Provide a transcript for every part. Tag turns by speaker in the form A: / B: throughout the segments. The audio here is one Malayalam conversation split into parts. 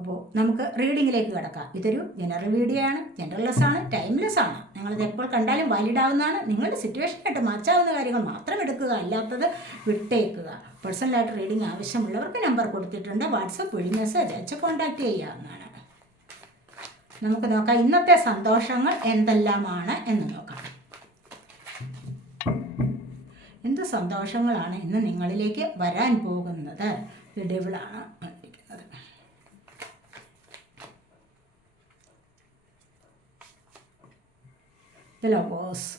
A: അപ്പോൾ നമുക്ക് റീഡിങ്ങിലേക്ക് കിടക്കാം. ഇതൊരു ജനറൽ വീഡിയോ ആണ് ജനറൽലെസ് ആണ് ടൈംലെസ് ആണ്. നിങ്ങളിത് എപ്പോൾ കണ്ടാലും വാലിഡ് ആവുന്നതാണ്. നിങ്ങളുടെ സിറ്റുവേഷനായിട്ട് മാച്ചാവുന്ന കാര്യങ്ങൾ മാത്രം എടുക്കുക അല്ലാത്തത് വിട്ടേക്കുക. പേഴ്സണലായിട്ട് റീഡിംഗ് ആവശ്യമുള്ളവർക്ക് നമ്പർ കൊടുത്തിട്ടുണ്ട്. വാട്സപ്പ് വഴി മെസ്സേജ് അയച്ച് കോൺടാക്റ്റ് ചെയ്യാവുന്നതാണ്. നമുക്ക് നോക്കാം ഇന്നത്തെ സന്തോഷങ്ങൾ എന്തെല്ലാമാണ് എന്ന് നോക്കാം. എന്ത് സന്തോഷങ്ങളാണ് ഇന്ന് നിങ്ങളിലേക്ക് വരാൻ പോകുന്നത്? ഡെവിളാണ് the lovers.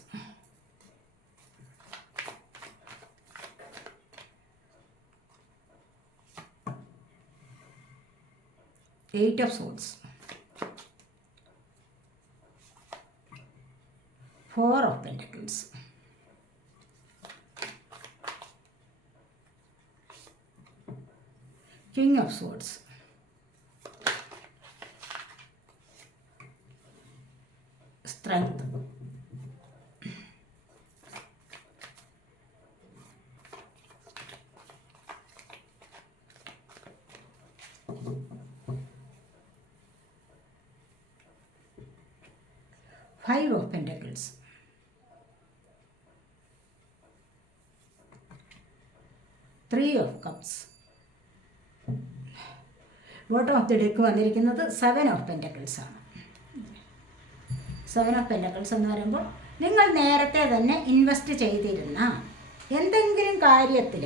A: Eight of Swords. Four of Pentacles. King of Swords. Strength. Bottom of the deck വന്നിരിക്കുന്നത് സെവൻ ഓഫ് പെന്റക്കിൾസ് ആണ്. സെവൻ ഓഫ് പെന്റക്കിൾസ് എന്ന് പറയുമ്പോൾ നിങ്ങൾ നേരത്തെ തന്നെ ഇൻവെസ്റ്റ് ചെയ്തിരുന്ന എന്തെങ്കിലും കാര്യത്തിൽ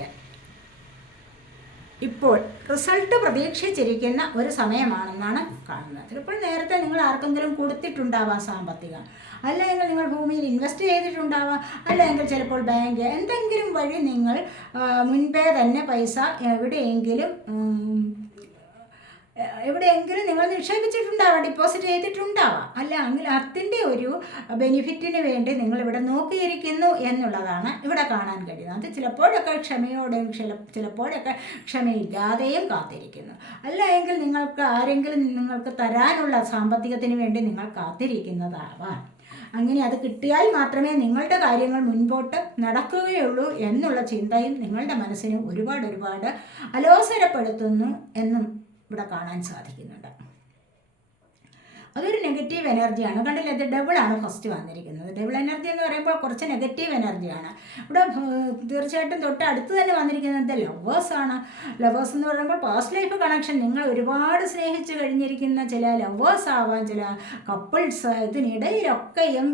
A: ഇപ്പോൾ റിസൾട്ട് പ്രതീക്ഷിച്ചിരിക്കുന്ന ഒരു സമയമാണെന്നാണ് കാണുന്നത്. ചിലപ്പോൾ നേരത്തെ നിങ്ങൾ ആർക്കെങ്കിലും കൊടുത്തിട്ടുണ്ടാവാം സാമ്പത്തികം. അല്ലെങ്കിൽ നിങ്ങൾ ഭൂമിയിൽ ഇൻവെസ്റ്റ് ചെയ്തിട്ടുണ്ടാവാം. അല്ലെങ്കിൽ ചിലപ്പോൾ ബാങ്ക് എന്തെങ്കിലും വഴി നിങ്ങൾ മുൻപേ തന്നെ പൈസ എവിടെയെങ്കിലും എവിടെയെങ്കിലും നിങ്ങൾ നിക്ഷേപിച്ചിട്ടുണ്ടാവാം ഡിപ്പോസിറ്റ് ചെയ്തിട്ടുണ്ടാവാം. അല്ല അങ്ങിൽ അതിന്റെ ഒരു ബെനിഫിറ്റിന് വേണ്ടി നിങ്ങൾ ഇവിടെ നോക്കിയിരിക്കുന്നു എന്നുള്ളതാണ് ഇവിടെ കാണാൻ കഴിയുന്നത്. അത് ചിലപ്പോഴൊക്കെ ക്ഷമയോടെയും ചില ചിലപ്പോഴൊക്കെ ക്ഷമയില്ലാതെയും കാത്തിരിക്കുന്നു. അല്ല എങ്കിൽ നിങ്ങൾക്ക് ആരെങ്കിലും നിങ്ങൾക്ക് തരാനുള്ള സാമ്പത്തികത്തിന് വേണ്ടി നിങ്ങൾ കാത്തിരിക്കുന്നതാവാം. അങ്ങനെ അത് കിട്ടിയാൽ മാത്രമേ നിങ്ങളുടെ കാര്യങ്ങൾ മുൻപോട്ട് നടക്കുകയുള്ളൂ എന്നുള്ള ചിന്തയും നിങ്ങളുടെ മനസ്സിനെ ഒരുപാട് ഒരുപാട് അലോസരപ്പെടുത്തുന്നു എന്നും ഇവിടെ കാണാൻ സാധിക്കുന്നുണ്ട്. അതൊരു നെഗറ്റീവ് എനർജിയാണ് കണ്ടില്ലേ? ഇത് ഡബിളാണ് ഫസ്റ്റ് വന്നിരിക്കുന്നത്. ഡബിൾ എനർജി എന്ന് പറയുമ്പോൾ കുറച്ച് നെഗറ്റീവ് എനർജിയാണ് ഇവിടെ തീർച്ചയായിട്ടും തൊട്ട് അടുത്ത് തന്നെ വന്നിരിക്കുന്നത് ലവേഴ്സാണ് ലവേഴ്സ് എന്ന് പറയുമ്പോൾ പാസ്റ്റ് ലൈഫ് കണക്ഷൻ നിങ്ങൾ ഒരുപാട് സ്നേഹിച്ച് കഴിഞ്ഞിരിക്കുന്ന ചില ലവേഴ്സ് ആവാം ചില കപ്പിൾസ് ഇതിനിടയിലൊക്കെയും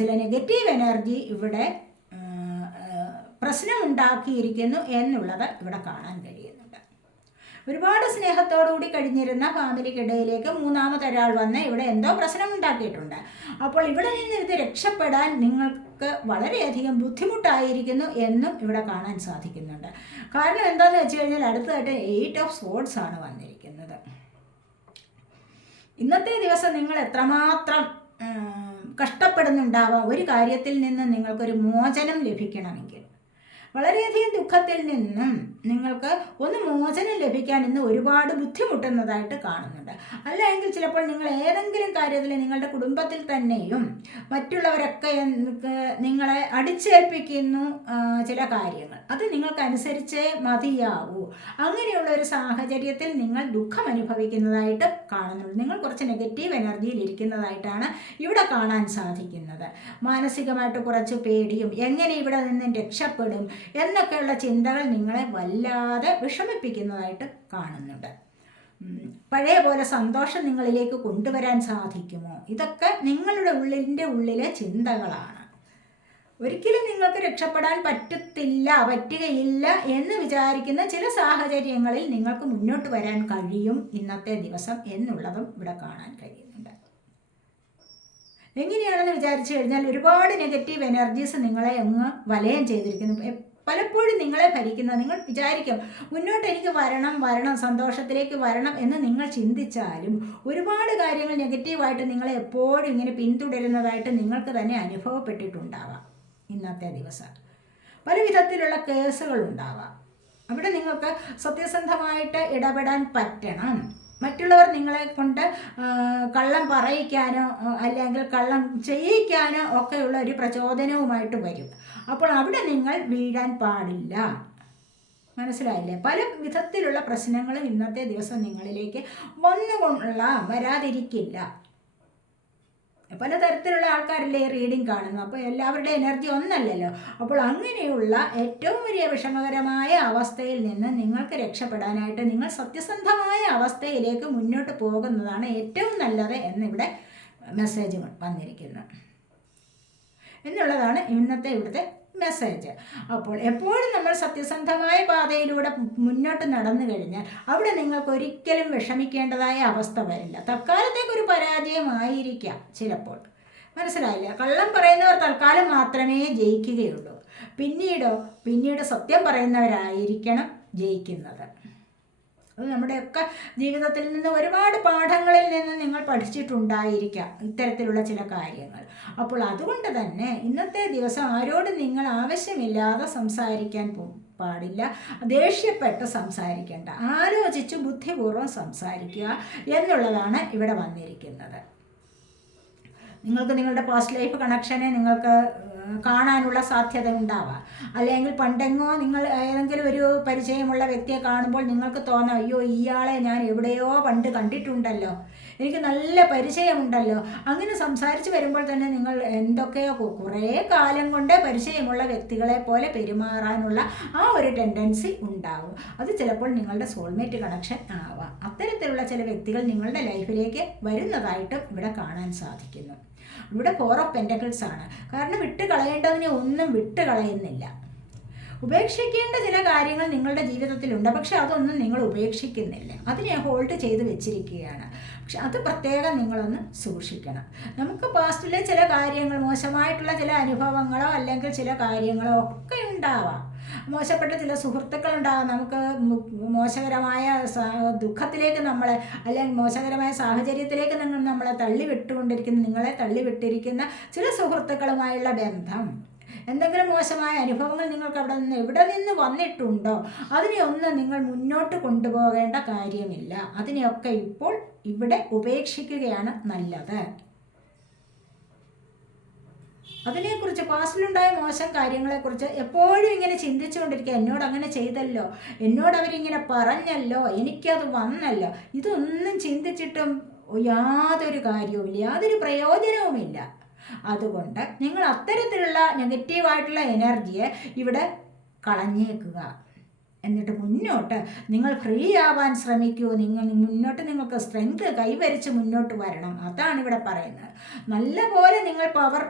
A: ചില നെഗറ്റീവ് എനർജി ഇവിടെ പ്രശ്നമുണ്ടാക്കിയിരിക്കുന്നു എന്നുള്ളത് ഇവിടെ കാണാൻ കഴിയുന്നുണ്ട് ഒരുപാട് സ്നേഹത്തോടുകൂടി കഴിഞ്ഞിരുന്ന ഫാമിലിക്കിടയിലേക്ക് മൂന്നാമതൊരാൾ വന്ന് ഇവിടെ എന്തോ പ്രശ്നം ഉണ്ടാക്കിയിട്ടുണ്ട് അപ്പോൾ ഇവിടെ നിന്ന് ഇത് രക്ഷപ്പെടാൻ നിങ്ങൾക്ക് വളരെയധികം ബുദ്ധിമുട്ടായിരിക്കുന്നു എന്നും ഇവിടെ കാണാൻ സാധിക്കുന്നുണ്ട്. കാരണം എന്താണെന്ന് വെച്ച് കഴിഞ്ഞാൽ അടുത്തതായിട്ട് എയ്റ്റ് ഓഫ് സ്പോർട്സ് ആണ് വന്നിരിക്കുന്നത്. ഇന്നത്തെ ദിവസം നിങ്ങൾ എത്രമാത്രം കഷ്ടപ്പെടുന്നുണ്ടാവാം ഒരു കാര്യത്തിൽ നിന്ന് നിങ്ങൾക്കൊരു മോചനം ലഭിക്കണമെങ്കിൽ. വളരെയധികം ദുഃഖത്തിൽ നിന്നും നിങ്ങൾക്ക് ഒന്ന് മോചനം ലഭിക്കാൻ ഇന്ന് ഒരുപാട് ബുദ്ധിമുട്ടുന്നതായിട്ട് കാണുന്നുണ്ട്. അല്ലെങ്കിൽ ചിലപ്പോൾ നിങ്ങൾ ഏതെങ്കിലും കാര്യത്തിൽ നിങ്ങളുടെ കുടുംബത്തിൽ തന്നെയും മറ്റുള്ളവരൊക്കെ നിങ്ങളെ അടിച്ചേൽപ്പിക്കുന്നു ചില കാര്യങ്ങൾ. അത് നിങ്ങൾക്കനുസരിച്ചേ മതിയാവൂ. അങ്ങനെയുള്ള ഒരു സാഹചര്യത്തിൽ നിങ്ങൾ ദുഃഖം അനുഭവിക്കുന്നതായിട്ട് കാണുന്നുണ്ട്. നിങ്ങൾ കുറച്ച് നെഗറ്റീവ് എനർജിയിൽ ഇരിക്കുന്നതായിട്ടാണ് ഇവിടെ കാണാൻ സാധിക്കുന്നത്. മാനസികമായിട്ട് കുറച്ച് പേടിയും എങ്ങനെ ഇവിടെ നിന്ന് രക്ഷപ്പെടും എന്നൊക്കെയുള്ള ചിന്തകൾ നിങ്ങളെ വല്ലാതെ വിഷമിപ്പിക്കുന്നതായിട്ട് കാണുന്നുണ്ട്. പഴയ പോലെ സന്തോഷം നിങ്ങളിലേക്ക് കൊണ്ടുവരാൻ സാധിക്കുമോ? ഇതൊക്കെ നിങ്ങളുടെ ഉള്ളിന്റെ ഉള്ളിലെ ചിന്തകളാണ്. ഒരിക്കലും നിങ്ങൾക്ക് രക്ഷപ്പെടാൻ പറ്റത്തില്ല പറ്റുകയില്ല എന്ന് വിചാരിക്കുന്ന ചില സാഹചര്യങ്ങളിൽ നിങ്ങൾക്ക് മുന്നോട്ട് വരാൻ കഴിയും ഇന്നത്തെ ദിവസം എന്നുള്ളതും ഇവിടെ കാണാൻ കഴിയുന്നുണ്ട്. എങ്ങനെയാണെന്ന് വിചാരിച്ചു കഴിഞ്ഞാൽ ഒരുപാട് നെഗറ്റീവ് എനർജീസ് നിങ്ങളെ അങ്ങ് വലയം ചെയ്തിരിക്കുന്നു. പലപ്പോഴും നിങ്ങളെ ഭരിക്കുന്ന നിങ്ങൾ വിചാരിക്കും മുന്നോട്ട് എനിക്ക് വരണം വരണം സന്തോഷത്തിലേക്ക് വരണം എന്ന് നിങ്ങൾ ചിന്തിച്ചാലും ഒരുപാട് കാര്യങ്ങൾ നെഗറ്റീവായിട്ട് നിങ്ങളെ എപ്പോഴും ഇങ്ങനെ പിന്തുടരുന്നതായിട്ട് നിങ്ങൾക്ക് തന്നെ അനുഭവപ്പെട്ടിട്ടുണ്ടാവാം. ഇന്നത്തെ ദിവസം. പല വിധത്തിലുള്ള കേസുകൾ ഉണ്ടാവാം അവിടെ നിങ്ങൾക്ക് സത്യസന്ധമായിട്ട് ഇടപെടാൻ പറ്റണം. മറ്റുള്ളവർ നിങ്ങളെ കൊണ്ട് കള്ളം പറയിക്കാനോ അല്ലെങ്കിൽ കള്ളം ചെയ്യിക്കാനോ ഒക്കെയുള്ള ഒരു പ്രചോദനവുമായിട്ട് വരും. അപ്പോൾ അവിടെ നിങ്ങൾ വീഴാൻ പാടില്ല. മനസ്സിലായില്ലേ? പല വിധത്തിലുള്ള പ്രശ്നങ്ങളും ഇന്നത്തെ ദിവസം നിങ്ങളിലേക്ക് വന്നുകൊള്ളാം വരാതിരിക്കില്ല. പലതരത്തിലുള്ള ആൾക്കാരല്ലേ റീഡിങ് കാണുന്നു അപ്പോൾ എല്ലാവരുടെ എനർജി ഒന്നല്ലല്ലോ. അപ്പോൾ അങ്ങനെയുള്ള ഏറ്റവും വലിയ വിഷമകരമായ അവസ്ഥയിൽ നിന്ന് നിങ്ങൾക്ക് രക്ഷപ്പെടാനായിട്ട് നിങ്ങൾ സത്യസന്ധമായ അവസ്ഥയിലേക്ക് മുന്നോട്ട് പോകുന്നതാണ് ഏറ്റവും നല്ലത് എന്നിവിടെ മെസ്സേജ് വന്നിരിക്കുന്നു എന്നുള്ളതാണ് ഇന്നത്തെ ഇവിടുത്തെ മെസ്സേജ് അപ്പോൾ എപ്പോഴും നമ്മൾ സത്യസന്ധമായ പാതയിലൂടെ മുന്നോട്ട് നടന്നു കഴിഞ്ഞാൽ അവിടെ നിങ്ങൾക്ക് ഒരിക്കലും വിഷമിക്കേണ്ടതായ അവസ്ഥ വരില്ല. തൽക്കാലത്തേക്കൊരു പരാജയമായിരിക്കാം ചിലപ്പോൾ. മനസ്സിലായില്ല? കള്ളം പറയുന്നവർ തൽക്കാലം മാത്രമേ ജയിക്കുകയുള്ളൂ. പിന്നീടോ പിന്നീട് സത്യം പറയുന്നവരായിരിക്കണം ജയിക്കുന്നത്. അത് നമ്മുടെയൊക്കെ ജീവിതത്തിൽ നിന്ന് ഒരുപാട് പാഠങ്ങളിൽ നിന്ന് നിങ്ങൾ പഠിച്ചിട്ടുണ്ടായിരിക്കാം ഇത്തരത്തിലുള്ള ചില കാര്യങ്ങൾ. അപ്പോൾ അതുകൊണ്ട് തന്നെ ഇന്നത്തെ ദിവസം ആരോടും നിങ്ങൾ ആവശ്യമില്ലാതെ സംസാരിക്കാൻ പോകും പാടില്ല. ദേഷ്യപ്പെട്ട് സംസാരിക്കേണ്ട. ആലോചിച്ച് ബുദ്ധിപൂർവം സംസാരിക്കുക എന്നുള്ളതാണ് ഇവിടെ വന്നിരിക്കുന്നത്. നിങ്ങൾക്ക് നിങ്ങളുടെ പാസ്റ്റ് ലൈഫ് കണക്ഷനെ നിങ്ങൾക്ക് കാണാനുള്ള സാധ്യത ഉണ്ടാവാം. അല്ലെങ്കിൽ പണ്ടെങ്ങോ നിങ്ങൾ ഏതെങ്കിലും ഒരു പരിചയമുള്ള വ്യക്തിയെ കാണുമ്പോൾ നിങ്ങൾക്ക് തോന്നാം അയ്യോ ഇയാളെ ഞാൻ എവിടെയോ പണ്ട് കണ്ടിട്ടുണ്ടല്ലോ. എനിക്ക് നല്ല പരിചയമുണ്ടല്ലോ. അങ്ങനെ സംസാരിച്ച് വരുമ്പോൾ തന്നെ നിങ്ങൾ എന്തൊക്കെയോ കുറേ കാലം കൊണ്ട് പരിചയമുള്ള വ്യക്തികളെ പോലെ പെരുമാറാനുള്ള ആ ഒരു ടെൻഡൻസി ഉണ്ടാവും. അത് ചിലപ്പോൾ നിങ്ങളുടെ സോൾമേറ്റ് കണക്ഷൻ ആവാം. അത്തരത്തിലുള്ള ചില വ്യക്തികൾ നിങ്ങളുടെ ലൈഫിലേക്ക് വരുന്നതായിട്ടും ഇവിടെ കാണാൻ സാധിക്കുന്നു. ഇവിടെ ഫോർ ഓഫ് പെന്റക്കിൾസ് ആണ്. കാരണം വിട്ട് കളയേണ്ടതിനെ ഒന്നും വിട്ട് കളയുന്നില്ല ഉപേക്ഷിക്കേണ്ട ചില കാര്യങ്ങൾ നിങ്ങളുടെ ജീവിതത്തിലുണ്ട്. പക്ഷെ അതൊന്നും നിങ്ങൾ ഉപേക്ഷിക്കുന്നില്ല. അതിനെ ഹോൾഡ് ചെയ്ത് വെച്ചിരിക്കുകയാണ്. പക്ഷെ അത് പ്രത്യേകം നിങ്ങളൊന്ന് സൂക്ഷിക്കണം. നമുക്ക് പാസ്റ്റിലെ ചില കാര്യങ്ങൾ മോശമായിട്ടുള്ള ചില അനുഭവങ്ങളോ അല്ലെങ്കിൽ ചില കാര്യങ്ങളോ ഒക്കെ ഉണ്ടാവാം. മോശപ്പെട്ട ചില സുഹൃത്തുക്കൾ ഉണ്ടാകാം നമുക്ക് മോശകരമായ ദുഃഖത്തിലേക്ക് നമ്മളെ അല്ലെങ്കിൽ മോശകരമായ സാഹചര്യത്തിലേക്ക് നിങ്ങൾ നമ്മളെ തള്ളിവിട്ടുകൊണ്ടിരിക്കുന്ന നിങ്ങളെ തള്ളിവിട്ടിരിക്കുന്ന ചില സുഹൃത്തുക്കളുമായുള്ള ബന്ധം. എന്തെങ്കിലും മോശമായ അനുഭവങ്ങൾ നിങ്ങൾക്ക് അവിടെ നിന്ന് എവിടെ നിന്ന് വന്നിട്ടുണ്ടോ അതിനെയൊന്നും നിങ്ങൾ മുന്നോട്ട് കൊണ്ടുപോകേണ്ട കാര്യമില്ല. അതിനെയൊക്കെ ഇപ്പോൾ ഇവിടെ ഉപേക്ഷിക്കുകയാണ് നല്ലത്. അതിനെക്കുറിച്ച് പാസ്റ്റിലുണ്ടായ മോശം കാര്യങ്ങളെക്കുറിച്ച് എപ്പോഴും ഇങ്ങനെ ചിന്തിച്ചുകൊണ്ടിരിക്കുക. എന്നോട് അങ്ങനെ ചെയ്തല്ലോ എന്നോട് അവരിങ്ങനെ പറഞ്ഞല്ലോ എനിക്കത് വന്നല്ലോ. ഇതൊന്നും ചിന്തിച്ചിട്ടും യാതൊരു കാര്യവുമില്ല യാതൊരു പ്രയോജനവുമില്ല. അതുകൊണ്ട് നിങ്ങൾ അത്തരത്തിലുള്ള നെഗറ്റീവായിട്ടുള്ള എനർജിയെ ഇവിടെ കളഞ്ഞേക്കുക. എന്നിട്ട് മുന്നോട്ട് നിങ്ങൾ ഫ്രീ ആവാൻ ശ്രമിക്കൂ. നിങ്ങൾ മുന്നോട്ട് നിങ്ങൾക്ക് സ്ട്രെങ്ത് കൈവരിച്ച് മുന്നോട്ട് വരണം. അതാണ് ഇവിടെ പറയുന്നത്. നല്ല പോലെ നിങ്ങൾ പവർ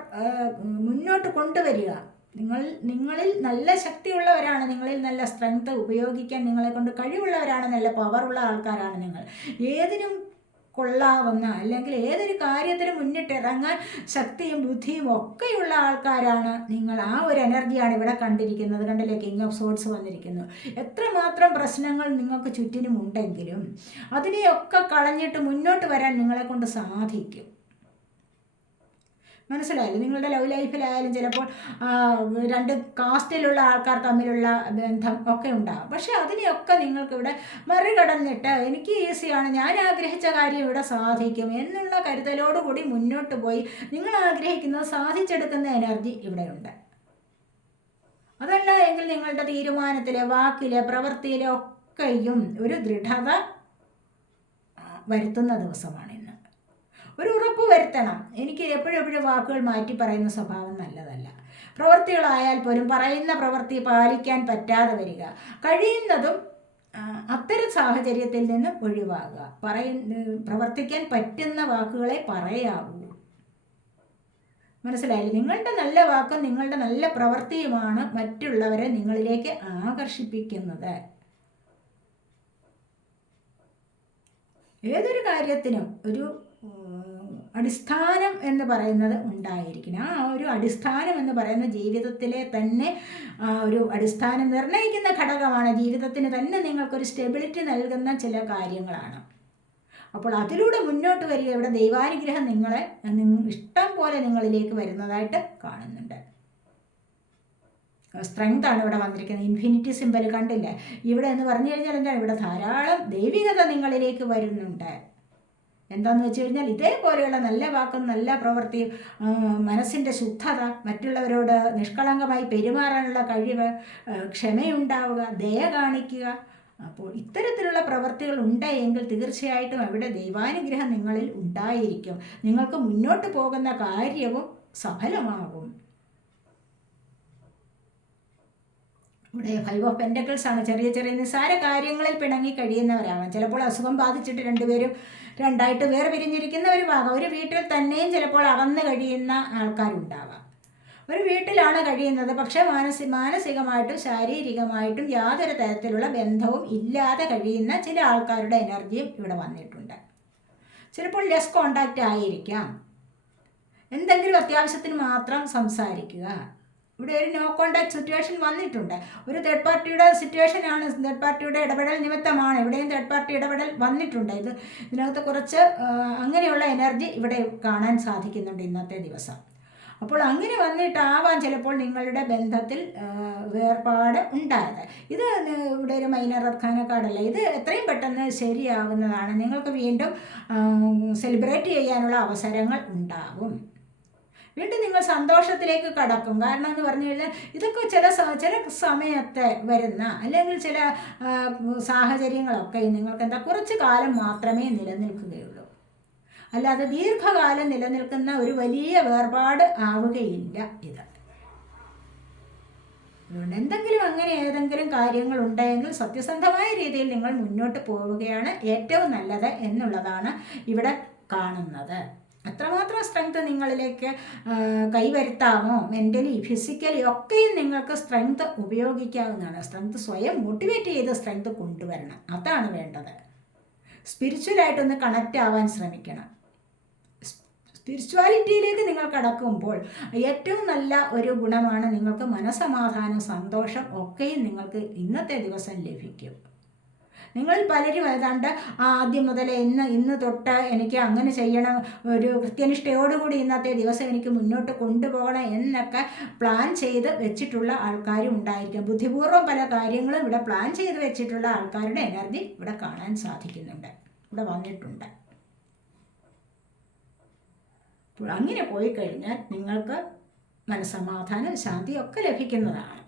A: മുന്നോട്ട് കൊണ്ടുവരിക. നിങ്ങൾ നിങ്ങളിൽ നല്ല ശക്തിയുള്ളവരാണ്. നിങ്ങളിൽ നല്ല സ്ട്രെങ്ത് ഉപയോഗിക്കാൻ നിങ്ങളെ കൊണ്ട് കഴിവുള്ളവരാണ്. നല്ല പവറുള്ള ആൾക്കാരാണ് നിങ്ങൾ. ഏതിനും കൊള്ളാവുന്ന അല്ലെങ്കിൽ ഏതൊരു കാര്യത്തിനും മുന്നിട്ടിറങ്ങാൻ ശക്തിയും ബുദ്ധിയും ഒക്കെയുള്ള ആൾക്കാരാണ് നിങ്ങൾ. ആ ഒരു എനർജിയാണ് ഇവിടെ കണ്ടിരിക്കുന്നത്. കണ്ടില്ലേ? കിങ് ഓഫ് സോഡ്സ് വന്നിരിക്കുന്നു. എത്രമാത്രം പ്രശ്നങ്ങൾ നിങ്ങൾക്ക് ചുറ്റിനും ഉണ്ടെങ്കിലും അതിനെയൊക്കെ കളഞ്ഞിട്ട് മുന്നോട്ട് വരാൻ നിങ്ങളെ കൊണ്ട് സാധിക്കും. മനസ്സിലായില്ലേ? നിങ്ങളുടെ ലവ് ലൈഫിലായാലും ചിലപ്പോൾ രണ്ട് കാസ്റ്റിലുള്ള ആൾക്കാർ തമ്മിലുള്ള ബന്ധം ഒക്കെ ഉണ്ടാകും പക്ഷേ അതിനെയൊക്കെ നിങ്ങൾക്കിവിടെ മറികടന്നിട്ട് എനിക്ക് ഈസിയാണ് ഞാൻ ആഗ്രഹിച്ച കാര്യം ഇവിടെ സാധിക്കും എന്നുള്ള കരുതലോടുകൂടി മുന്നോട്ട് പോയി നിങ്ങൾ ആഗ്രഹിക്കുന്നത് സാധിച്ചെടുക്കുന്ന എനർജി ഇവിടെയുണ്ട്. അതല്ല എങ്കിൽ നിങ്ങളുടെ തീരുമാനത്തിലെ വാക്കിലെ പ്രവൃത്തിയിലെ ഒക്കെയും ഒരു ദൃഢത വരുത്തുന്ന ദിവസമാണ്. ഒരു ഉറപ്പ് വരുത്തണം. എനിക്ക് എപ്പോഴും എപ്പോഴും വാക്കുകൾ മാറ്റി പറയുന്ന സ്വഭാവം നല്ലതല്ല. പ്രവൃത്തികളായാൽ പോലും പറയുന്ന പ്രവൃത്തി പാലിക്കാൻ പറ്റാതെ വരിക. കഴിയുന്നതും അത്തരം സാഹചര്യത്തിൽ നിന്ന് ഒഴിവാകുക. പറയ പ്രവർത്തിക്കാൻ പറ്റുന്ന വാക്കുകളെ പറയാവൂ. മനസ്സിലായില്ലേ? നിങ്ങളുടെ നല്ല വാക്കും നിങ്ങളുടെ നല്ല പ്രവൃത്തിയുമാണ് മറ്റുള്ളവരെ നിങ്ങളിലേക്ക് ആകർഷിപ്പിക്കുന്നത്. ഏതൊരു കാര്യത്തിനും ഒരു അടിസ്ഥാനം എന്ന് പറയുന്നത് ഉണ്ടായിരിക്കണം. ആ ഒരു അടിസ്ഥാനം എന്ന് പറയുന്ന ജീവിതത്തിലെ തന്നെ ഒരു അടിസ്ഥാനം നിർണയിക്കുന്ന ഘടകമാണ് ജീവിതത്തിന് തന്നെ നിങ്ങൾക്കൊരു സ്റ്റെബിലിറ്റി നൽകുന്ന ചില കാര്യങ്ങളാണ്. അപ്പോൾ അതിലൂടെ മുന്നോട്ട് വരിക ഇവിടെ ദൈവാനുഗ്രഹം നിങ്ങളെ ഇഷ്ടം പോലെ നിങ്ങളിലേക്ക് വരുന്നതായിട്ട് കാണുന്നുണ്ട്. സ്ട്രെങ്ത് ആണ് ഇവിടെ വന്നിരിക്കുന്നത്. ഇൻഫിനിറ്റി സിമ്പൽ കണ്ടില്ലേ? ഇവിടെ എന്ന് പറഞ്ഞു കഴിഞ്ഞാൽ എന്താണ്? ഇവിടെ ധാരാളം ദൈവികത നിങ്ങളിലേക്ക് വരുന്നുണ്ട്. എന്താണെന്ന് വെച്ച് കഴിഞ്ഞാൽ ഇതേപോലെയുള്ള നല്ല വാക്കും നല്ല പ്രവൃത്തിയും മനസ്സിന്റെ ശുദ്ധത മറ്റുള്ളവരോട് നിഷ്കളങ്കമായി പെരുമാറാനുള്ള കഴിവ് ക്ഷമയുണ്ടാവുക ദയ കാണിക്കുക. അപ്പോൾ ഇത്തരത്തിലുള്ള പ്രവർത്തികൾ ഉണ്ടെങ്കിൽ തീർച്ചയായിട്ടും അവിടെ ദൈവാനുഗ്രഹം നിങ്ങളിൽ ഉണ്ടായിരിക്കും. നിങ്ങൾക്ക് മുന്നോട്ട് പോകുന്ന കാര്യവും സഫലമാകും. ഇവിടെ ഫൈവ് ഓഫ് പെന്റക്കിൾസ് ആണ്. ചെറിയ ചെറിയ നിസ്സാര കാര്യങ്ങളിൽ പിണങ്ങി കഴിയുന്നവരാണ്. ചിലപ്പോൾ അസുഖം ബാധിച്ചിട്ട് രണ്ടുപേരും രണ്ടായിട്ട് വേറെ പിരിഞ്ഞിരിക്കുന്നവരുമാകാം ഒരു വീട്ടിൽ തന്നെയും ചിലപ്പോൾ അകന്ന് കഴിയുന്ന ആൾക്കാരുണ്ടാവാം. ഒരു വീട്ടിലാണ് കഴിയുന്നത്. പക്ഷേ മാനസി മാനസികമായിട്ടും ശാരീരികമായിട്ടും യാതൊരു തരത്തിലുള്ള ബന്ധവും ഇല്ലാതെ കഴിയുന്ന ചില ആൾക്കാരുടെ എനർജിയും ഇവിടെ വന്നിട്ടുണ്ട്. ചിലപ്പോൾ ലെസ് കോണ്ടാക്റ്റ് ആയിരിക്കാം. എന്തെങ്കിലും അത്യാവശ്യത്തിന് മാത്രം സംസാരിക്കുക. ഇവിടെ ഒരു നോ കോണ്ടാക്ട് സിറ്റുവേഷൻ വന്നിട്ടുണ്ട്. ഒരു തേർഡ് പാർട്ടിയുടെ സിറ്റുവേഷൻ ആണ്. തേർഡ് പാർട്ടിയുടെ ഇടപെടൽ നിമിത്തമാണ് ഇവിടെയും തേർഡ് പാർട്ടി ഇടപെടൽ വന്നിട്ടുണ്ട്. ഇത് ഇതിനകത്ത് കുറച്ച് അങ്ങനെയുള്ള എനർജി ഇവിടെ കാണാൻ സാധിക്കുന്നുണ്ട് ഇന്നത്തെ ദിവസം. അപ്പോൾ അങ്ങനെ വന്നിട്ടാവാം ചിലപ്പോൾ നിങ്ങളുടെ ബന്ധത്തിൽ വേർപാട് ഉണ്ടായത്. ഇത് ഇവിടെ ഒരു മൈനർ അർഖാനക്കാടല്ല ഇത് എത്രയും പെട്ടെന്ന് ശരിയാവുന്നതാണ്. നിങ്ങൾക്ക് വീണ്ടും സെലിബ്രേറ്റ് ചെയ്യാനുള്ള അവസരങ്ങൾ ഉണ്ടാവും. വീണ്ടും നിങ്ങൾ സന്തോഷത്തിലേക്ക് കടക്കും. കാരണം എന്ന് പറഞ്ഞു കഴിഞ്ഞാൽ ഇതൊക്കെ ചില ചില സമയത്തെ വരുന്ന അല്ലെങ്കിൽ ചില സാഹചര്യങ്ങളൊക്കെ നിങ്ങൾക്ക് എന്താ കുറച്ച് കാലം മാത്രമേ നിലനിൽക്കുകയുള്ളൂ. അല്ലാതെ ദീർഘകാലം നിലനിൽക്കുന്ന ഒരു വലിയ വേർപാട് ആവുകയില്ല ഇത്. അതുകൊണ്ട് എന്തെങ്കിലും അങ്ങനെ ഏതെങ്കിലും കാര്യങ്ങൾ ഉണ്ടെങ്കിൽ സത്യസന്ധമായ രീതിയിൽ നിങ്ങൾ മുന്നോട്ട് പോവുകയാണ് ഏറ്റവും നല്ലത് എന്നുള്ളതാണ് ഇവിടെ കാണുന്നത്. അത്രമാത്രം സ്ട്രെങ്ത് നിങ്ങളിലേക്ക് കൈവരുത്താമോ? മെന്റലി ഫിസിക്കലി ഒക്കെയും നിങ്ങൾക്ക് സ്ട്രെങ്ത് ഉപയോഗിക്കാവുന്നതാണ്. സ്ട്രെങ്ത് സ്വയം മോട്ടിവേറ്റ് ചെയ്ത് സ്ട്രെങ്ത് കൊണ്ടുവരണം. അതാണ് വേണ്ടത്. സ്പിരിച്വലായിട്ടൊന്ന് കണക്റ്റ് ആവാൻ ശ്രമിക്കണം. സ്പിരിച്വാലിറ്റിയിലേക്ക് നിങ്ങൾ കടക്കുമ്പോൾ ഏറ്റവും നല്ല ഒരു ഗുണമാണ് നിങ്ങൾക്ക് മനസമാധാനം സന്തോഷം ഒക്കെയും നിങ്ങൾക്ക് ഇന്നത്തെ ദിവസം ലഭിക്കും. നിങ്ങൾ പലരും ഏതാണ്ട് ആദ്യം മുതൽ ഇന്ന് ഇന്ന് തൊട്ട് എനിക്ക് അങ്ങനെ ചെയ്യണം ഒരു കൃത്യനിഷ്ഠയോടുകൂടി ഇന്നത്തെ ദിവസം എനിക്ക് മുന്നോട്ട് കൊണ്ടുപോകണം എന്നൊക്കെ പ്ലാൻ ചെയ്ത് വെച്ചിട്ടുള്ള ആൾക്കാരും ഉണ്ടായിരിക്കും. ബുദ്ധിപൂർവം പല കാര്യങ്ങളും ഇവിടെ പ്ലാൻ ചെയ്ത് വെച്ചിട്ടുള്ള ആൾക്കാരുടെ എനർജി ഇവിടെ കാണാൻ സാധിക്കുന്നുണ്ട്. ഇവിടെ വന്നിട്ടുണ്ട്. അങ്ങനെ പോയി കഴിഞ്ഞാൽ നിങ്ങൾക്ക് മനസ്സമാധാനം ശാന്തിയൊക്കെ ലഭിക്കുന്നതാണ്.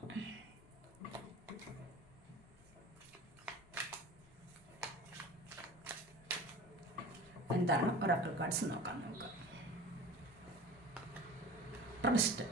A: എന്താണ് ഒറാക്കിൾ കാർഡ്സ് നോക്കാം നമുക്ക്. ട്രസ്റ്റ്.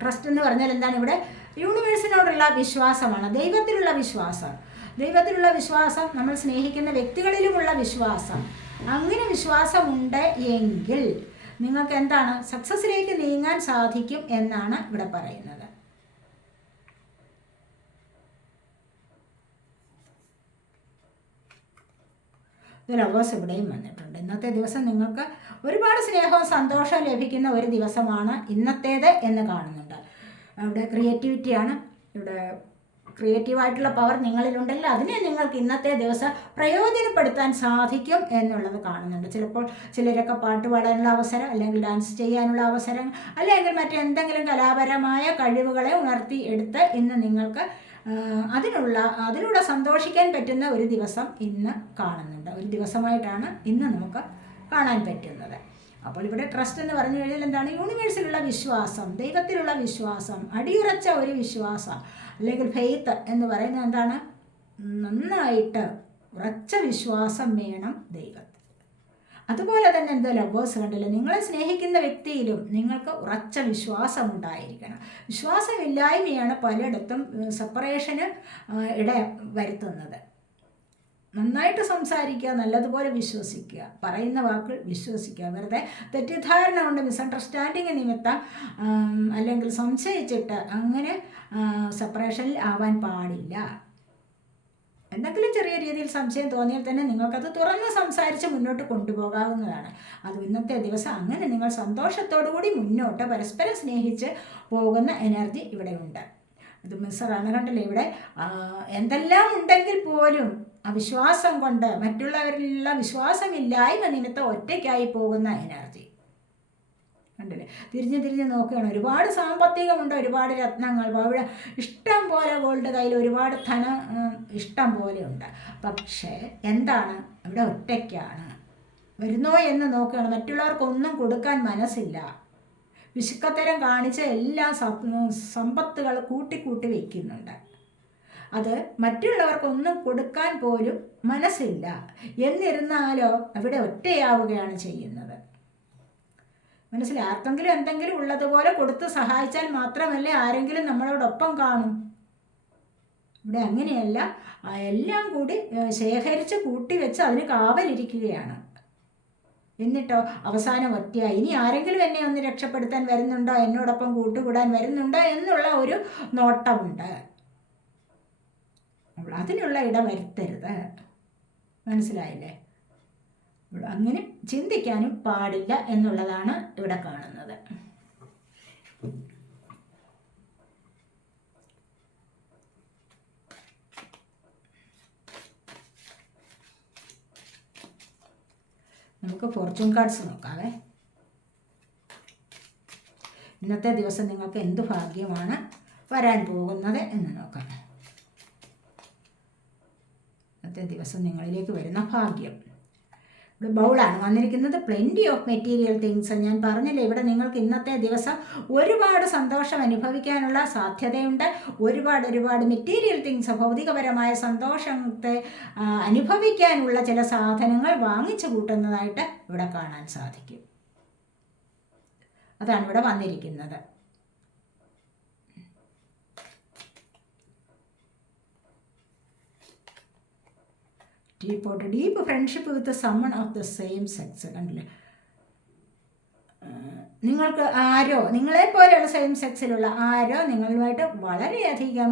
A: ട്രസ്റ്റ് എന്ന് പറഞ്ഞാൽ എന്താണ് ഇവിടെ? യൂണിവേഴ്സിനോടുള്ള വിശ്വാസമാണ്. ദൈവത്തിലുള്ള വിശ്വാസം. ദൈവത്തിലുള്ള വിശ്വാസം നമ്മൾ സ്നേഹിക്കുന്ന വ്യക്തികളിലുമുള്ള വിശ്വാസം. അങ്ങനെ വിശ്വാസമുണ്ട് എങ്കിൽ നിങ്ങൾക്ക് എന്താണ്? സക്സസ്സിലേക്ക് നീങ്ങാൻ സാധിക്കും എന്നാണ് ഇവിടെ പറയുന്നത്. ലവേഴ്സ് ഇവിടെയും വന്നിട്ടുണ്ട്. ഇന്നത്തെ ദിവസം നിങ്ങൾക്ക് ഒരുപാട് സ്നേഹവും സന്തോഷവും ലഭിക്കുന്ന ഒരു ദിവസമാണ് ഇന്നത്തേത് എന്ന് കാണുന്നുണ്ട്. ഇവിടെ ക്രിയേറ്റിവിറ്റിയാണ് ഇവിടെ ക്രിയേറ്റീവായിട്ടുള്ള പവർ നിങ്ങളിലുണ്ടല്ലോ. അതിനെ നിങ്ങൾക്ക് ഇന്നത്തെ ദിവസം പ്രയോജനപ്പെടുത്താൻ സാധിക്കും എന്നുള്ളത് കാണുന്നുണ്ട്. ചിലപ്പോൾ ചിലരൊക്കെ പാട്ട് പാടാനുള്ള അവസരം അല്ലെങ്കിൽ ഡാൻസ് ചെയ്യാനുള്ള അവസരം അല്ലെങ്കിൽ മറ്റെന്തെങ്കിലും കലാപരമായ കഴിവുകളെ ഉണർത്തി എടുത്ത് ഇന്ന് നിങ്ങൾക്ക് അതിനുള്ള അതിലൂടെ സന്തോഷിക്കാൻ പറ്റുന്ന ഒരു ദിവസം ഇന്ന് കാണുന്നുണ്ട്. ഒരു ദിവസമായിട്ടാണ് ഇന്ന് നമുക്ക് കാണാൻ പറ്റുന്നത്. അപ്പോൾ ഇവിടെ ട്രസ്റ്റ് എന്ന് പറഞ്ഞു കഴിഞ്ഞാൽ എന്താണ്? യൂണിവേഴ്സിലുള്ള വിശ്വാസം ദൈവത്തിലുള്ള വിശ്വാസം അടിയുറച്ച ഒരു വിശ്വാസം അല്ലെങ്കിൽ ഫെയ്ത്ത് എന്ന് പറയുന്നത് എന്താണ്? നന്നായിട്ട് ഉറച്ച വിശ്വാസം വേണം ദൈവത്തിൽ അതുപോലെ തന്നെ എന്താ ലവേഴ്സ് കണ്ടില്ല? നിങ്ങളെ സ്നേഹിക്കുന്ന വ്യക്തിയിലും നിങ്ങൾക്ക് ഉറച്ച വിശ്വാസം ഉണ്ടായിരിക്കണം വിശ്വാസമില്ലായ്മയാണ് പലയിടത്തും സെപ്പറേഷന് ഇട വരുത്തുന്നത്. നന്നായിട്ട് സംസാരിക്കുക നല്ലതുപോലെ വിശ്വസിക്കുക പറയുന്ന വാക്കുകൾ വിശ്വസിക്കുക. വെറുതെ തെറ്റിദ്ധാരണ കൊണ്ട് മിസ്അണ്ടർസ്റ്റാൻഡിങ് നിമിത്തം അല്ലെങ്കിൽ സംശയിച്ചിട്ട് അങ്ങനെ സെപ്പറേഷനിൽ ആവാൻ പാടില്ല. എന്തെങ്കിലും ചെറിയ രീതിയിൽ സംശയം തോന്നിയാൽ തന്നെ നിങ്ങൾക്കത് തുറന്ന് സംസാരിച്ച് മുന്നോട്ട് കൊണ്ടുപോകാവുന്നതാണ്. അത് ഇന്നത്തെ ദിവസം അങ്ങനെ നിങ്ങൾ സന്തോഷത്തോടു കൂടി മുന്നോട്ട് പരസ്പരം സ്നേഹിച്ച് പോകുന്ന എനർജി ഇവിടെ ഉണ്ട് ഇത് മിസ്സറാണ് കണ്ടില്ലേ ഇവിടെ? എന്തെല്ലാം ഉണ്ടെങ്കിൽ പോലും അവിശ്വാസം കൊണ്ട് മറ്റുള്ളവരിലുള്ള വിശ്വാസമില്ലായ്മ നിമിത്തം ഒറ്റയ്ക്കായി പോകുന്ന എനർജി. കണ്ടില്ലേ? തിരിഞ്ഞ് തിരിഞ്ഞ് നോക്കുകയാണ്. ഒരുപാട് സാമ്പത്തികമുണ്ട് ഒരുപാട് രത്നങ്ങൾ. അവിടെ ഇഷ്ടം പോലെ ഗോൾഡ് കയ്യിൽ ഒരുപാട് ധനം ഇഷ്ടം പോലെ ഉണ്ട് പക്ഷേ എന്താണ്? ഇവിടെ ഒറ്റയ്ക്കാണ്. വരുന്നോ എന്ന് നോക്കുകയാണ്. മറ്റുള്ളവർക്കൊന്നും കൊടുക്കാൻ മനസ്സില്ല. വിശുക്കത്തരം കാണിച്ച എല്ലാ സമ്പത്തുകൾ കൂട്ടിക്കൂട്ടി വയ്ക്കുന്നുണ്ട് അത് മറ്റുള്ളവർക്കൊന്നും കൊടുക്കാൻ പോലും മനസ്സില്ല. എന്നിരുന്നാലോ അവിടെ ഒറ്റയാവുകയാണ് ചെയ്യുന്നത്. മനസ്സിൽ ആർക്കെങ്കിലും എന്തെങ്കിലും ഉള്ളതുപോലെ കൊടുത്ത് സഹായിച്ചാൽ മാത്രമല്ലേ ആരെങ്കിലും നമ്മളോടൊപ്പം കാണും. ഇവിടെ അങ്ങനെയല്ല. എല്ലാം കൂടി ശേഖരിച്ച് കൂട്ടി കൂട്ടിവെച്ച് അതിന് കാവലിരിക്കുകയാണ്. എന്നിട്ടോ അവസാനം ഒറ്റയായി. ഇനി ആരെങ്കിലും എന്നെ ഒന്ന് രക്ഷപ്പെടുത്താൻ വരുന്നുണ്ടോ? എന്നോടൊപ്പം കൂട്ടുകൂടാൻ വരുന്നുണ്ടോ? എന്നുള്ള ഒരു നോട്ടമുണ്ട്. അതിനുള്ള ഇട വരുത്തരുത് മനസ്സിലായില്ലേ? അങ്ങനെ ചിന്തിക്കാനും പാടില്ല എന്നുള്ളതാണ് ഇവിടെ കാണുന്നത്. നമുക്ക് ഫോർച്യൂൺ കാർഡ്സ് നോക്കാവേ. ഇന്നത്തെ ദിവസം നിങ്ങൾക്ക് എന്ത് ഭാഗ്യമാണ് വരാൻ പോകുന്നത് എന്ന് നോക്കാം. ഇന്നത്തെ ദിവസം നിങ്ങളിലേക്ക് വരുന്ന ഭാഗ്യം. ഇവിടെ ബൗളാണ്. വന്നിരിക്കുന്നത് പ്ലെന്റി ഓഫ് മെറ്റീരിയൽ തിങ്സ് ഞാൻ പറഞ്ഞില്ലേ ഇവിടെ നിങ്ങൾക്ക് ഇന്നത്തെ ദിവസം ഒരുപാട് സന്തോഷം അനുഭവിക്കാനുള്ള സാധ്യതയുണ്ട്. ഒരുപാട് ഒരുപാട് മെറ്റീരിയൽ തിങ്സ് ഭൗതികപരമായ സന്തോഷത്തെ അനുഭവിക്കാനുള്ള ചില സാധനങ്ങൾ വാങ്ങിച്ചു കൂട്ടുന്നതായിട്ട് ഇവിടെ കാണാൻ സാധിക്കും. അതാണ് ഇവിടെ വന്നിരിക്കുന്നത്. ഡീപ്പോട്ട് deep friendship with someone of the same sex കണ്ടില്ലേ? നിങ്ങൾക്ക് ആരോ നിങ്ങളെ പോലെയുള്ള സെയിം സെക്സിലുള്ള ആരോ നിങ്ങളുമായിട്ട് വളരെയധികം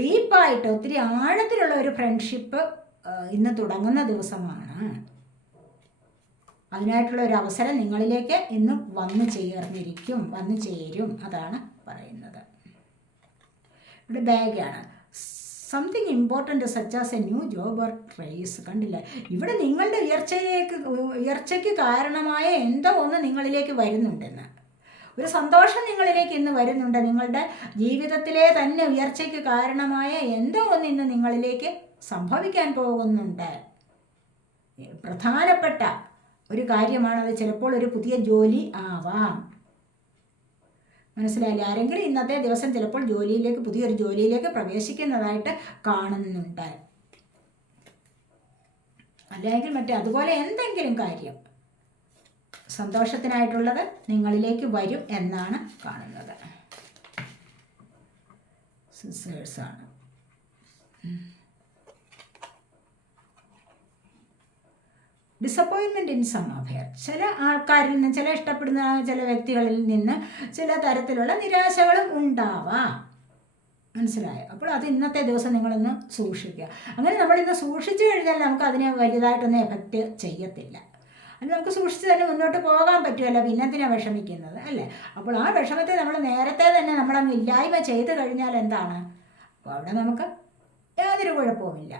A: ഡീപ്പായിട്ട് ഒത്തിരി ആഴത്തിലുള്ള ഒരു ഫ്രണ്ട്ഷിപ്പ് ഇന്ന് തുടങ്ങുന്ന ദിവസമാണ്. അതിനായിട്ടുള്ള ഒരു അവസരം നിങ്ങളിലേക്ക് ഇന്ന് വന്നു ചേർന്നിരിക്കും വന്നു ചേരും അതാണ് പറയുന്നത്. ഇവിടെ ബാഗാണ്. Something important such as a new job or trace കണ്ടില്ല? ഇവിടെ നിങ്ങളുടെ ഉയർച്ചയിലേക്ക് ഉയർച്ചയ്ക്ക് കാരണമായ എന്തോ ഒന്ന് നിങ്ങളിലേക്ക് വരുന്നുണ്ടെന്ന്. ഒരു സന്തോഷം നിങ്ങളിലേക്ക് ഇന്ന് വരുന്നുണ്ട്. നിങ്ങളുടെ ജീവിതത്തിലെ തന്നെ ഉയർച്ചയ്ക്ക് കാരണമായ എന്തോ ഒന്ന് ഇന്ന് നിങ്ങളിലേക്ക് സംഭവിക്കാൻ പോകുന്നുണ്ട്. പ്രധാനപ്പെട്ട ഒരു കാര്യമാണത്. ചിലപ്പോൾ ഒരു പുതിയ ജോലി ആവാം. മനസ്സിലായില്ലേ? ആരെങ്കിലും ഇന്നത്തെ ദിവസം ചിലപ്പോൾ ജോലിയിലേക്ക് പുതിയൊരു ജോലിയിലേക്ക് പ്രവേശിക്കുന്നതായിട്ട് കാണുന്നുണ്ട്. അല്ലെങ്കിൽ മറ്റേ അതുപോലെ എന്തെങ്കിലും കാര്യം സന്തോഷത്തിനായിട്ടുള്ളത് നിങ്ങളിലേക്ക് വരും എന്നാണ് കാണുന്നത്. സിസേഴ്സാണ് ഡിസപ്പോയിൻമെന്റ് ഇൻ സം അഫെയർ ചില ആൾക്കാരിൽ നിന്ന് ചില ഇഷ്ടപ്പെടുന്ന ചില വ്യക്തികളിൽ നിന്ന് ചില തരത്തിലുള്ള നിരാശകളും ഉണ്ടാവാം. മനസ്സിലായോ? അപ്പോൾ അത് ഇന്നത്തെ ദിവസം നിങ്ങളൊന്ന് സൂക്ഷിക്കുക. അങ്ങനെ നമ്മളിന്ന് സൂക്ഷിച്ചു കഴിഞ്ഞാൽ നമുക്ക് അതിനെ വലുതായിട്ടൊന്നും എഫക്റ്റ് ചെയ്യത്തില്ല. അത് നമുക്ക് സൂക്ഷിച്ച് തന്നെ മുന്നോട്ട് പോകാൻ പറ്റുമല്ലോ പിന്നെന്തിനാണ് വിഷമിക്കുന്നത് അല്ലേ? അപ്പോൾ ആ വിഷമത്തെ നമ്മൾ നേരത്തെ തന്നെ നമ്മളങ്ങ് ഇല്ലായ്മ ചെയ്ത് കഴിഞ്ഞാൽ എന്താണ്? അപ്പോൾ അവിടെ നമുക്ക് യാതൊരു കുഴപ്പവുമില്ല.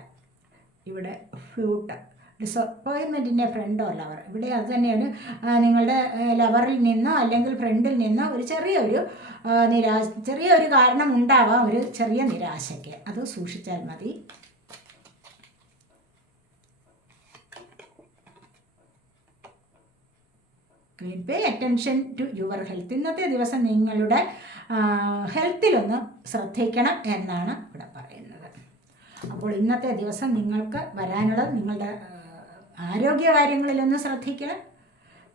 A: ഇവിടെ ഫ്ലൂട്ട് ഡിസപ്പോയിൻമെന്റിന്റെ ഫ്രണ്ടോ ലവർ ഇവിടെ അത് തന്നെയാണ് നിങ്ങളുടെ ലവറിൽ നിന്നോ അല്ലെങ്കിൽ ഫ്രണ്ടിൽ നിന്നോ ഒരു ചെറിയൊരു നിരാശ ചെറിയൊരു കാരണം ഉണ്ടാവാം ഒരു ചെറിയ നിരാശയ്ക്ക്. അത് സൂക്ഷിച്ചാൽ മതി. Pay attention to your health ഇന്നത്തെ ദിവസം നിങ്ങളുടെ ഹെൽത്തിലൊന്ന് ശ്രദ്ധിക്കണം എന്നാണ് ഇവിടെ പറയുന്നത്. അപ്പോൾ ഇന്നത്തെ ദിവസം നിങ്ങൾക്ക് വരാനുള്ളത് നിങ്ങളുടെ ആരോഗ്യകാര്യങ്ങളിലൊന്ന് ശ്രദ്ധിക്കാൻ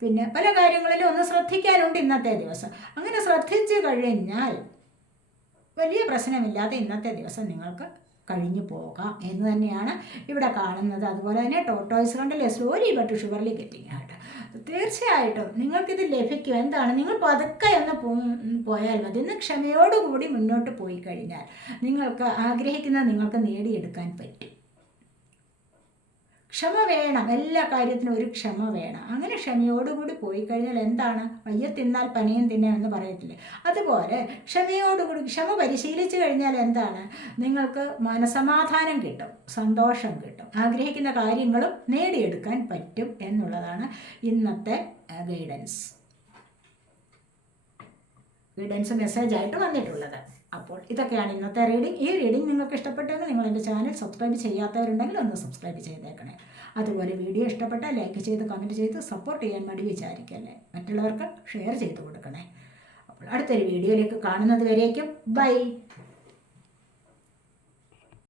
A: പിന്നെ പല കാര്യങ്ങളിലും ഒന്ന് ശ്രദ്ധിക്കാനുണ്ട് ഇന്നത്തെ ദിവസം. അങ്ങനെ ശ്രദ്ധിച്ചു കഴിഞ്ഞാൽ വലിയ പ്രശ്നമില്ലാതെ ഇന്നത്തെ ദിവസം നിങ്ങൾക്ക് കഴിഞ്ഞു പോകാം എന്ന് തന്നെയാണ് ഇവിടെ കാണുന്നത്. അതുപോലെ തന്നെ ടോട്ടോയ്സ് കണ്ടല്ലേ? സ്ലോലി ബട്ട് ഷുഗർലി ഗെറ്റിംഗ് ആയിട്ട് തീർച്ചയായിട്ടും നിങ്ങൾക്കിത് ലഭിക്കും. എന്താണ്? നിങ്ങൾ പതുക്കെ ഒന്ന് പോയാൽ മതി. ഇന്ന് ക്ഷമയോടുകൂടി മുന്നോട്ട് പോയി കഴിഞ്ഞാൽ നിങ്ങൾക്ക് ആഗ്രഹിക്കുന്നത് നിങ്ങൾക്ക് നേടിയെടുക്കാൻ പറ്റും. ക്ഷമ വേണം എല്ലാ കാര്യത്തിനും ഒരു ക്ഷമ വേണം. അങ്ങനെ ക്ഷമയോടുകൂടി പോയി കഴിഞ്ഞാൽ എന്താണ്? വയ്യ തിന്നാൽ പനിയും തിന്നാമെന്ന് പറയത്തില്ലേ? അതുപോലെ ക്ഷമയോടുകൂടി ക്ഷമ പരിശീലിച്ചു കഴിഞ്ഞാൽ എന്താണ്? നിങ്ങൾക്ക് മനസമാധാനം കിട്ടും സന്തോഷം കിട്ടും. ആഗ്രഹിക്കുന്ന കാര്യങ്ങളും നേടിയെടുക്കാൻ പറ്റും എന്നുള്ളതാണ് ഇന്നത്തെ ഗൈഡൻസ് ഗൈഡൻസ് മെസ്സേജായിട്ട് വന്നിട്ടുള്ളത്. അപ്പോൾ ഇതൊക്കെയാണ് ഇന്നത്തെ റീഡിംഗ് ഈ റീഡിംഗ് നിങ്ങൾക്ക് ഇഷ്ടപ്പെട്ടെങ്കിൽ നിങ്ങൾ എന്റെ ചാനൽ സബ്സ്ക്രൈബ് ചെയ്യാത്തവരുണ്ടെങ്കിൽ ഒന്ന് സബ്സ്ക്രൈബ് ചെയ്തേക്കണേ. അതുപോലെ വീഡിയോ ഇഷ്ടപ്പെട്ടാൽ ലൈക്ക് ചെയ്ത് കമന്റ് ചെയ്ത് സപ്പോർട്ട് ചെയ്യാൻ വേണ്ടി വിചാരിക്കല്ലേ. മറ്റുള്ളവർക്ക് ഷെയർ ചെയ്ത് കൊടുക്കണേ. അപ്പോൾ അടുത്തൊരു വീഡിയോയിലേക്ക് കാണുന്നത് വരേക്കും. ബൈ